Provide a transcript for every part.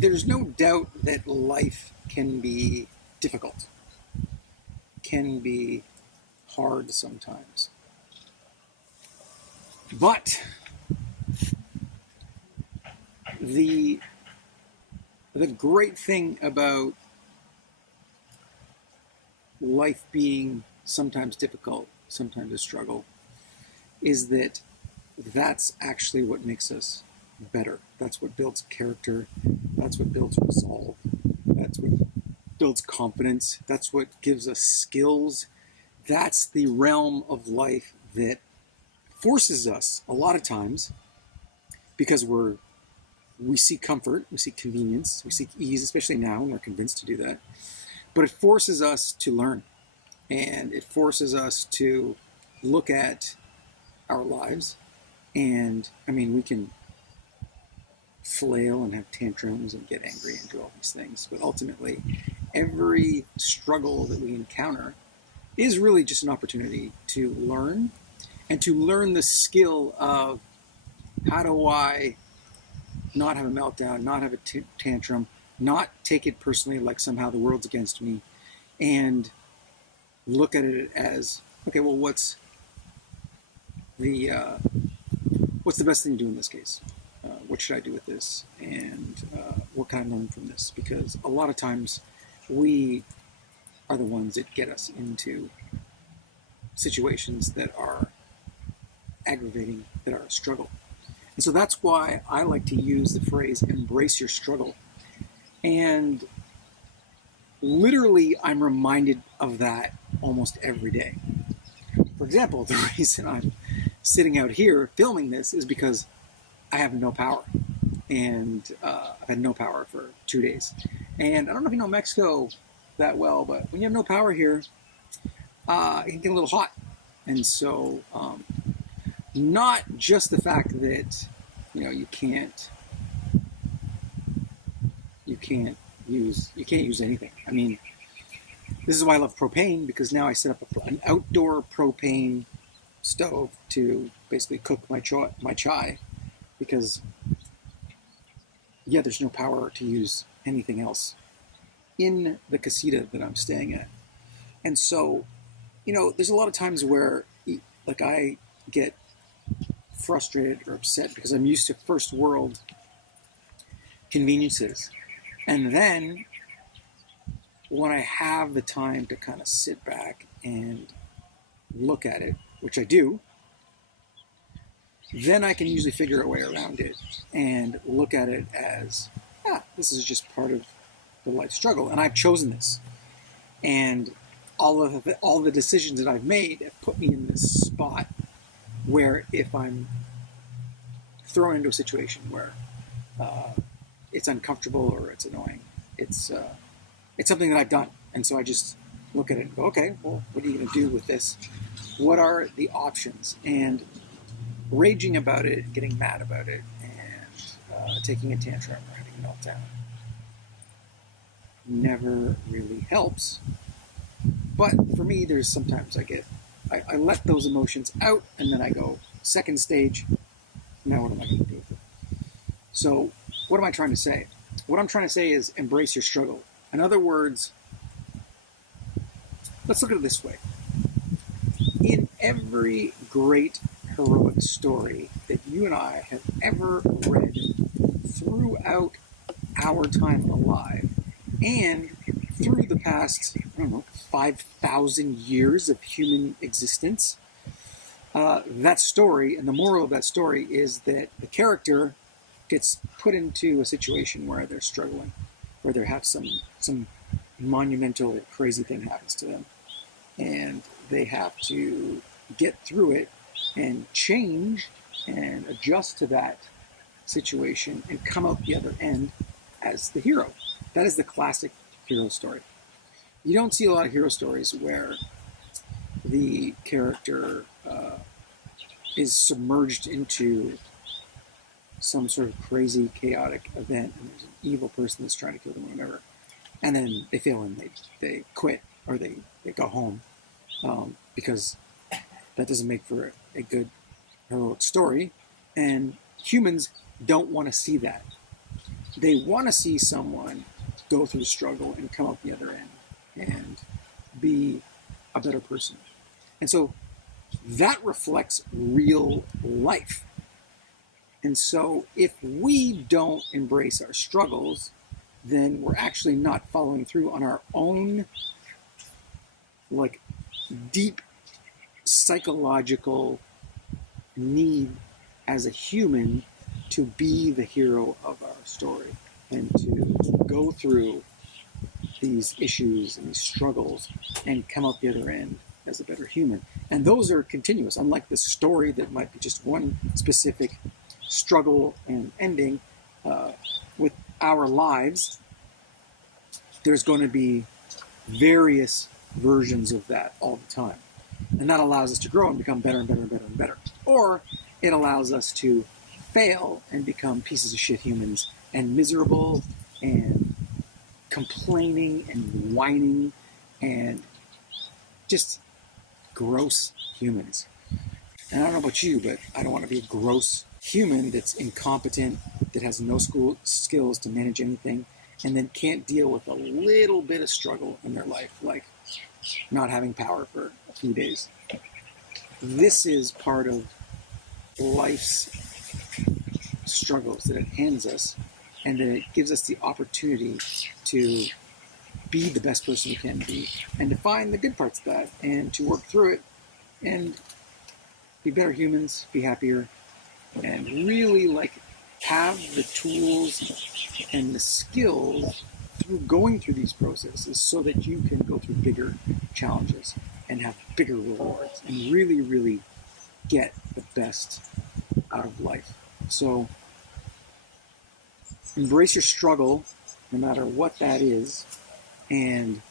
there's no doubt that life can be difficult, can be hard sometimes. But the great thing about life being sometimes difficult, sometimes a struggle, is that that's actually what makes us better. That's what builds character. That's what builds resolve. That's what builds confidence. That's what gives us skills. That's the realm of life that forces us a lot of times, because we seek comfort, we seek convenience, we seek ease, especially now when we're convinced to do that. But it forces us to learn, and it forces us to look at our lives. And I mean, we can flail and have tantrums and get angry and do all these things, but ultimately every struggle that we encounter is really just an opportunity to learn, and to learn the skill of, how do I not have a meltdown, not have a tantrum, not take it personally like somehow the world's against me, and look at it as, okay, well, what's the best thing to do in this case? What should I do with this? And what can I learn from this? Because a lot of times we are the ones that get us into situations that are aggravating, that are a struggle. And so that's why I like to use the phrase, embrace your struggle. And literally, I'm reminded of that almost every day. For example, the reason I'm sitting out here filming this is because I have no power. And I've had no power for 2 days. And I don't know if you know Mexico that well, but when you have no power here, it can get a little hot. And so, not just the fact that, you can't use anything. I mean, this is why I love propane, because now I set up an outdoor propane stove to basically cook my chai, because there's no power to use anything else in the casita that I'm staying at. And so, there's a lot of times where, like, I get frustrated or upset because I'm used to first world conveniences. And then when I have the time to kind of sit back and look at it, which I do, then I can usually figure a way around it and look at it as, this is just part of the life struggle, and I've chosen this. And all the decisions that I've made have put me in this spot where, if I'm thrown into a situation where it's uncomfortable or it's annoying, it's something that I've done. And so I just look at it and go, okay, well, what are you going to do with this? What are the options? And raging about it, getting mad about it, and taking a tantrum or having a meltdown never really helps. But for me, there's sometimes I let those emotions out, and then I go, second stage, now what am I going to do with it? So what am I trying to say? What I'm trying to say is, embrace your struggle. In other words, let's look at it this way. In every great heroic story that you and I have ever read throughout our time alive, and through the past, 5,000 years of human existence, that story, and the moral of that story, is that the character gets put into a situation where they're struggling, where they have some monumental, crazy thing happens to them, and they have to get through it and change and adjust to that situation and come out the other end as the hero. That is the classic hero story. You don't see a lot of hero stories where the character is submerged into some sort of crazy, chaotic event, and there's an evil person that's trying to kill them or whatever, and then they fail and they quit, or they go home, because that doesn't make for a good heroic story, and humans don't want to see that. they want to see someone go through the struggle and come out the other end and be a better person. And so that reflects real life. And so if we don't embrace our struggles, then we're actually not following through on our own like deep psychological need as a human to be the hero of our story and to go through these issues and these struggles and come out the other end as a better human. And those are continuous, unlike the story that might be just one specific struggle and ending. With our lives, there's going to be various versions of that all the time. And that allows us to grow and become better and better and better and better. Or it allows us to fail and become pieces of shit humans and miserable and complaining and whining and just gross humans. And I don't know about you, but I don't want to be a gross human that's incompetent, that has no skills to manage anything, and then can't deal with a little bit of struggle in their life, like not having power for a few days. This is part of life's struggles that it hands us, and that it gives us the opportunity to be the best person we can be, and to find the good parts of that, and to work through it, and be better humans, be happier, and really like have the tools and the skills through going through these processes so that you can go through bigger challenges and have bigger rewards and really, really get the best out of life. So embrace your struggle, no matter what that is, and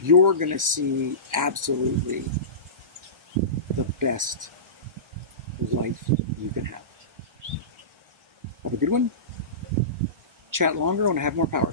you're going to see absolutely the best life you can have. Have a good one. Chat longer when I have more power.